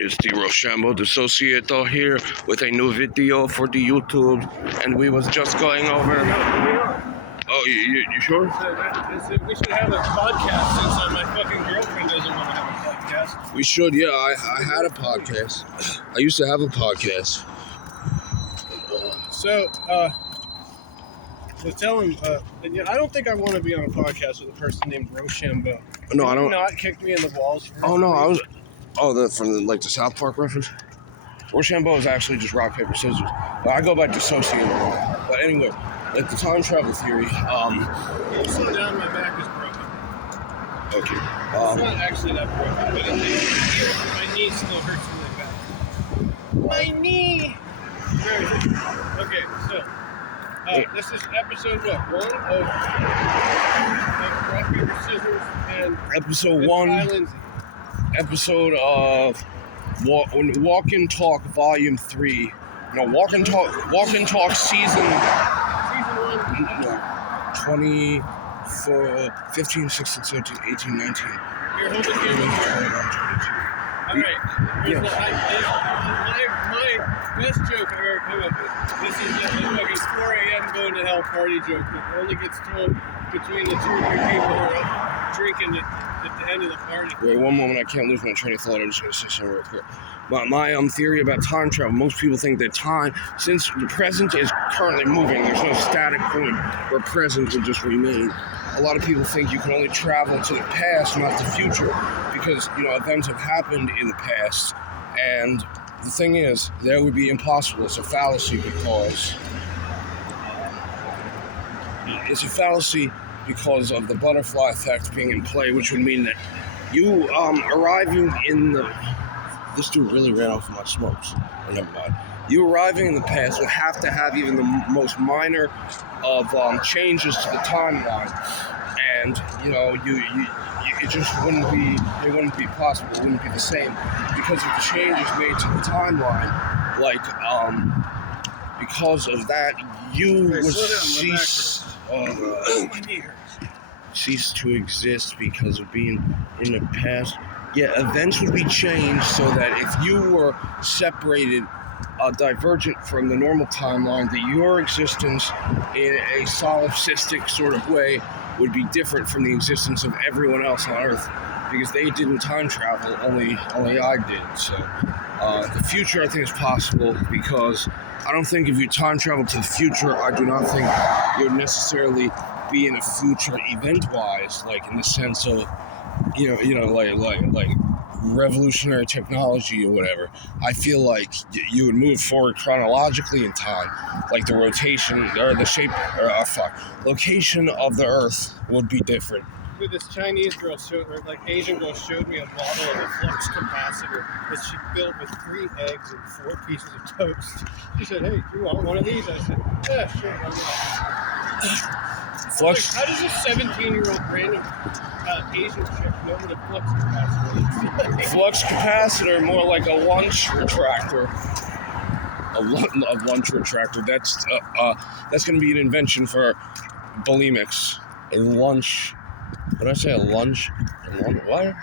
It's the Rochambeau Dissociator here with a new video for the YouTube, and we was just going over. Oh, you sure? We should have a podcast since my fucking girlfriend doesn't want to have a podcast. We should, yeah. I had a podcast. I used to have a podcast. So, tell him, I don't think I want to be on a podcast with a person named Rochambeau. No, I don't. Not kick me in the balls. Oh no, I was. Oh, from the South Park reference. Rochambeau is actually just rock paper scissors. But I go by dissociator. But anyway, like the time travel theory. Slow down, my back is broken. Okay. It's not actually that broken, but my knee still hurts really bad. My knee. Very good. Okay, so this is episode one of rock paper scissors and episode one. Episode of Walk and Talk Volume 3. No, Walk and Talk Season 1. 15, 16, 17, 18, 19. Here, hold the camera. Alright. Yeah. My best joke I ever come up with. This is the fucking 4 a.m. going to hell party joke that only gets told between the 2 or 3 people who are drinking at the end of the party. Wait, one moment, I can't lose my train of thought. I'm just going to say something real quick. My theory about time travel, most people think that time, since the present is currently moving, there's no static point where present will just remain. A lot of people think you can only travel to the past, not the future, because, events have happened in the past. And the thing is, that would be impossible. It's a fallacy because of the butterfly effect being in play, which would mean that you arriving in the... This dude really ran off of my smokes. Oh, never mind. You arriving in the past would have to have even the most minor of changes to the timeline, and it just wouldn't be. It wouldn't be possible. It wouldn't be the same because of the changes made to the timeline. Like because of that, you would cease to exist because of being in the past. Yeah, events would be changed so that if you were separated, divergent from the normal timeline, that your existence in a solipsistic sort of way would be different from the existence of everyone else on Earth, because they didn't time travel, only I did. So the future, I think, is possible, because I don't think if you time travel to the future, I do not think you would necessarily be in a future event-wise, like in the sense of like revolutionary technology or whatever. I feel like you would move forward chronologically in time, like the rotation or the shape location of the Earth would be different. Dude, this Chinese girl Asian girl showed me a bottle of a flux capacitor that she filled with 3 eggs and 4 pieces of toast. She said, "Hey, do you want one of these?" I said, "Yeah, sure, why not?" Flux. How does a 17-year-old random Asian chick know what a flux capacitor is? Flux capacitor, more like a lunch retractor. A lunch retractor. That's going to be an invention for bulimics. A lunch. What did I say? A lunch? What? You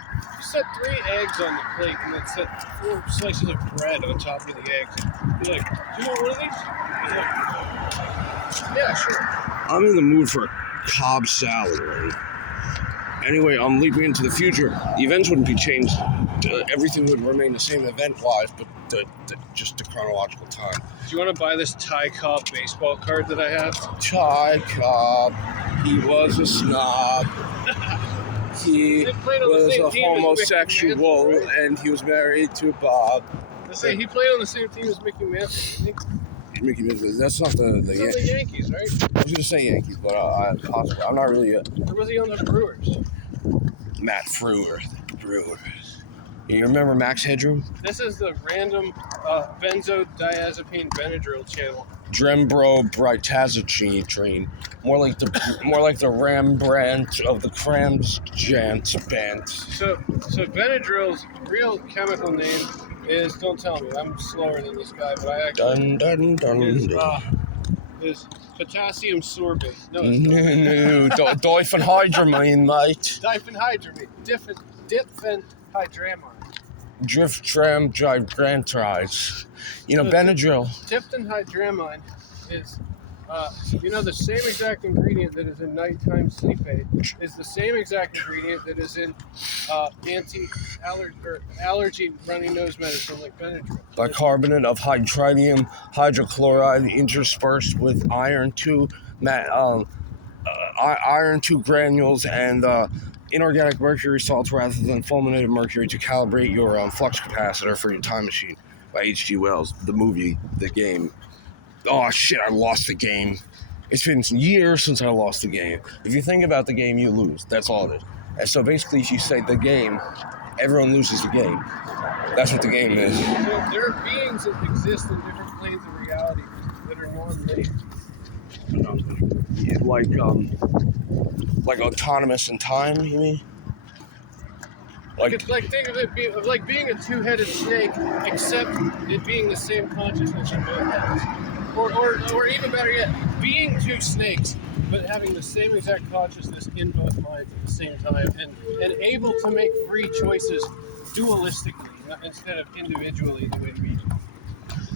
set 3 eggs on the plate and then set 4 slices of bread on top of the eggs. You're like, "Do you want one of these?" He's like, "Yeah, sure." I'm in the mood for a Cobb salad, right? Anyway, I'm leaping into the future. The events wouldn't be changed. Everything would remain the same event-wise, but just the chronological time. Do you want to buy this Ty Cobb baseball card that I have? Ty Cobb, he was a snob. He was a homosexual, right? And he was married to Bob. I say he played on the same team as Mickey Mantle. Mickey Mantle. That's not the Yankees, right? I was gonna say Yankees, but I'm not really a. Or was he on the Brewers? Matt Frewer, the Brewers. You remember Max Headroom? This is the random benzodiazepine Benadryl channel. Drembro Britazotrine train. More like the Rembrandt of the Cramsjant band. So Benadryl's real chemical name is, don't tell me, I'm slower than this guy, but I actually is potassium sorbate. No, diphenhydramine, mate. Diphenhydramine. Diphenhydramine. drift, tram, drive, grantrise. You know, Benadryl. Diphenhydramine is, the same exact ingredient that is in nighttime sleep aid is the same exact ingredient that is in allergy runny nose medicine like Benadryl. Bicarbonate of hydronium hydrochloride interspersed with iron 2 granules and inorganic mercury salts rather than fulminated mercury to calibrate your flux capacitor for your time machine by H.G. Wells. The movie, the game. Oh shit, I lost the game. It's been years since I lost the game. If you think about the game, you lose. That's all it is. And so basically, if you say the game, everyone loses the game. That's what the game is. So there are beings that exist in different planes of reality that are non-linear. Like autonomous in time, you mean? It's like think of it like being a two-headed snake, except it being the same consciousness in both heads. Or even better yet, being two snakes, but having the same exact consciousness in both minds at the same time, and able to make free choices dualistically instead of individually the way we do.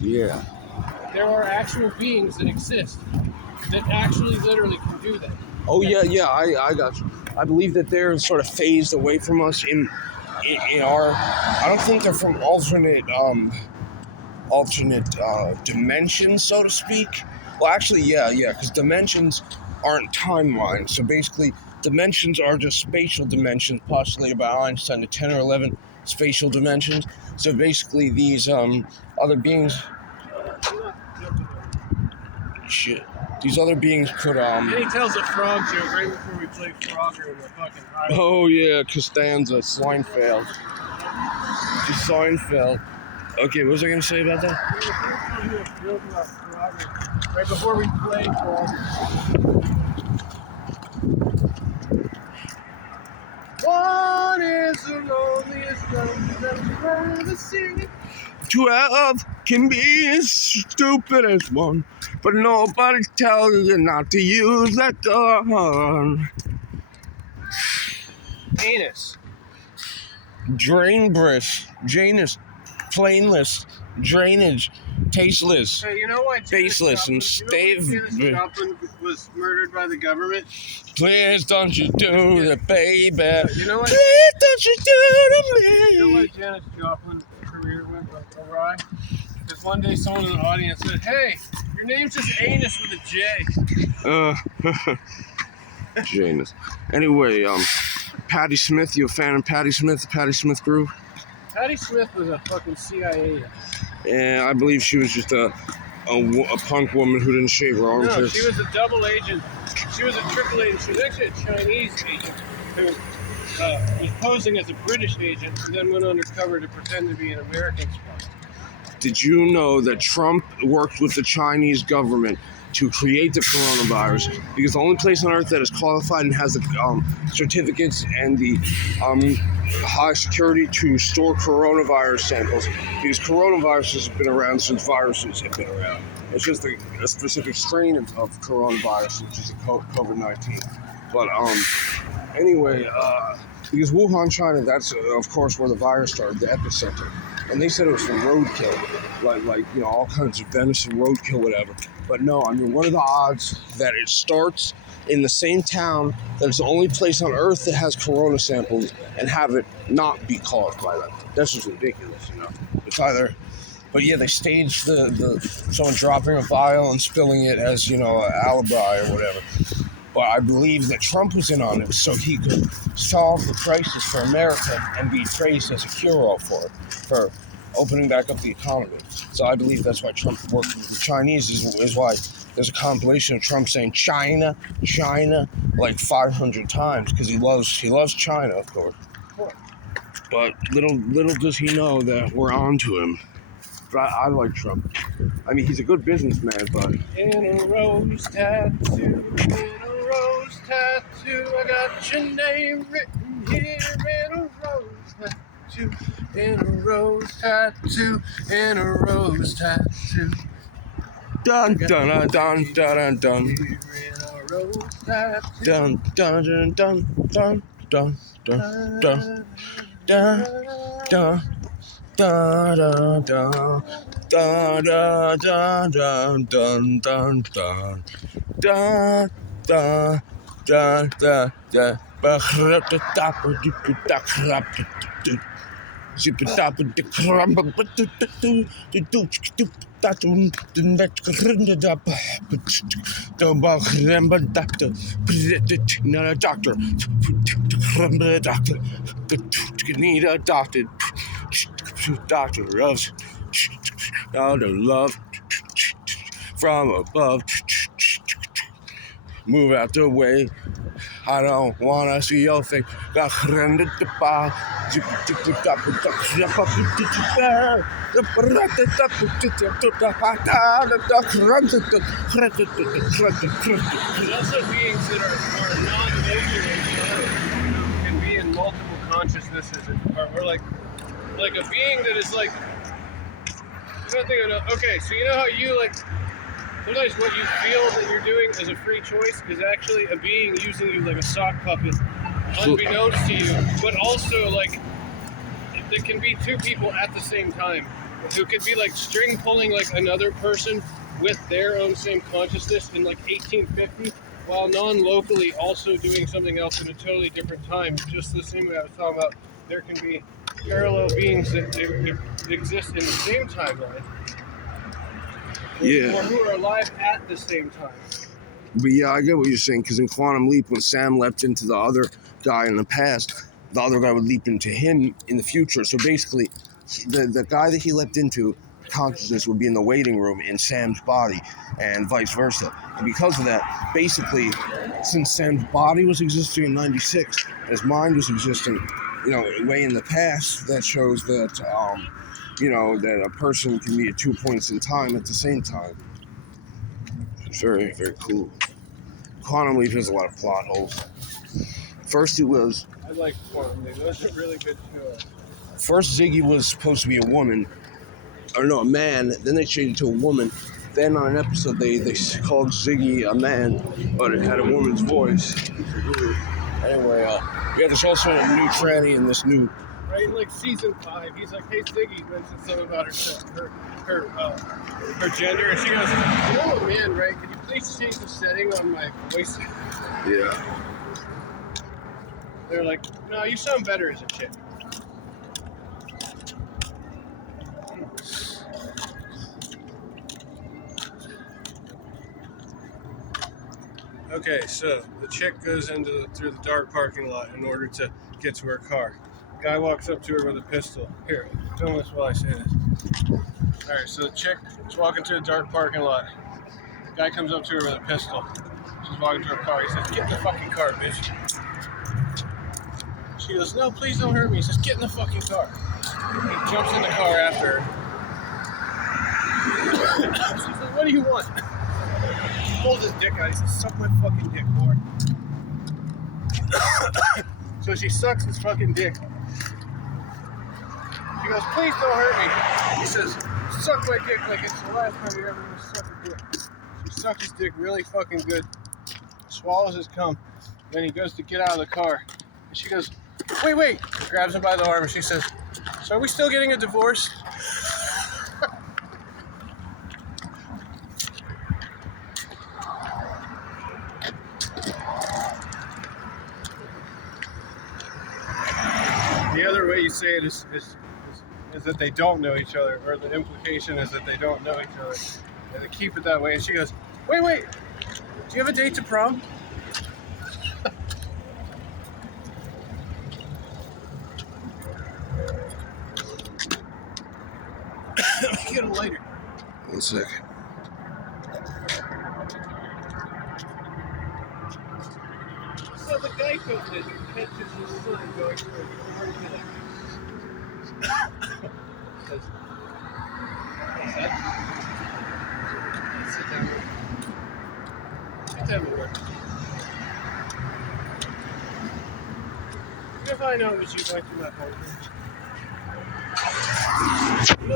Yeah. There are actual beings that exist that actually literally can do that. Oh yeah, I got you. I believe that they're sort of phased away from us in our. I don't think they're from alternate dimensions, so to speak. Well, actually, yeah, because dimensions aren't timelines. So basically, dimensions are just spatial dimensions postulated by Einstein, the 10 or 11 spatial dimensions. So basically, these other beings. Shit. These other beings could And he tells a frog joke right before we play Frogger in the fucking highway. Oh yeah, Costanza, Seinfeld. Seinfeld. Okay, what was I gonna say about that? Right before we play Frogger. One is the loneliest number that you've ever seen. 12 can be as stupid as 1, but nobody tells you not to use that gun. Anus. Drainbris, Janus, plainless, drainage, tasteless, Hey, you know why faceless, and Janis Joplin was murdered by the government? Please don't you do that, baby. You know what? Please don't you do to me. You know why Janis Joplin's career went awry? Because one day someone in the audience said, "Hey, your name's just Anus with a J." Janus. Anyway, Patti Smith, you a fan of Patti Smith, the Patti Smith group? Patti Smith was a fucking CIA. And I believe she was just a punk woman who didn't shave her armpits. No, she was a double agent. She was a triple agent. She was actually a Chinese agent who was posing as a British agent and then went undercover to pretend to be an American spy. Did you know that Trump worked with the Chinese government to create the coronavirus? Because the only place on earth that is qualified and has the certificates and the high security to store coronavirus samples, because coronaviruses have been around since viruses have been around. It's just a specific strain of coronavirus, which is COVID-19. But anyway, because Wuhan, China, that's of course where the virus started, the epicenter. And they said it was from roadkill, like all kinds of venison, roadkill, whatever. But no, I mean, what are the odds that it starts in the same town that is the only place on Earth that has corona samples and have it not be caused by them? That's just ridiculous, It's either, but yeah, they staged the someone dropping a vial and spilling it as an alibi or whatever. But I believe that Trump was in on it so he could solve the crisis for America and be praised as a cure-all for it, for opening back up the economy. So I believe that's why Trump worked with the Chinese, is why there's a compilation of Trump saying China, China, like 500 times, because he loves China, of course. But little does he know that we're on to him. But I like Trump. I mean, he's a good businessman, but... In a rose tattoo, I got your name written here in a rose tattoo, in a rose tattoo, in a rose tattoo. Dun dun dun dun dun dun. Dun dun dun dun dun dun dun dun dun Da da da da da da da dun dun dun da da da da da ba crap da da ba do da crap da zip it up with the crumb but do that not a doctor need a doctor of all the love from above. Move out the way. I don't wanna see your face. There's also beings that are non-local, can be in multiple consciousnesses, or like a being that is like. You don't think of it. Okay, so you know how you like. Sometimes what you feel that you're doing is a free choice is actually a being using you like a sock puppet, unbeknownst to you. But also like, there can be two people at the same time who could be like string pulling like another person with their own same consciousness in like 1850, while non-locally also doing something else in a totally different time. Just the same way I was talking about, there can be parallel beings that exist in the same timeline. Yeah. Or who are alive at the same time. But yeah, I get what you're saying, because in Quantum Leap, when Sam leapt into the other guy in the past, the other guy would leap into him in the future. So basically, the guy that he leapt into, consciousness would be in the waiting room in Sam's body, and vice versa. And because of that, basically, since Sam's body was existing in 96, his mind was existing, way in the past, that shows that, that a person can be at 2 points in time at the same time. It's very, very cool. Quantum Leap has a lot of plot holes. First, it was. I like Quantum Leap. Those are really good shows. First, Ziggy was supposed to be a woman, or no, a man. Then they changed it to a woman. Then on an episode, they called Ziggy a man, but it had a woman's voice. Anyway, we got this also a new tranny in this new. Right in like season 5, he's like, "Hey, Ziggy," mentioned something about her gender, and she goes, "You know what, man, right? Could you please change the setting on my voice?" Yeah. They're like, "No, you sound better as a chick." Okay, so the chick goes through the dark parking lot in order to get to her car. Guy walks up to her with a pistol. Here, film this while I say this. Alright, so the chick is walking to the dark parking lot. Guy comes up to her with a pistol. She's walking to her car. He says, "Get in the fucking car, bitch." She goes, "No, please don't hurt me." He says, "Get in the fucking car." He jumps in the car after her. She says, "What do you want?" He pulls his dick out. He says, "Suck my fucking dick, whore." So she sucks his fucking dick. She goes, "Please don't hurt me." He says, "Suck my dick like it's the last time you're ever gonna suck a dick." She sucks his dick really fucking good, swallows his cum, then he goes to get out of the car. And she goes, wait, grabs him by the arm and she says, "So are we still getting a divorce?" The other way you say it is that they don't know each other, or the implication is that they don't know each other, and they keep it that way. And she goes, wait, do you have a date to prom?" Get him later. 1 second. So the guy comes in and catches his son going for a party. Says, "Sit down. Sit down and work." If I know it was you going through that whole thing.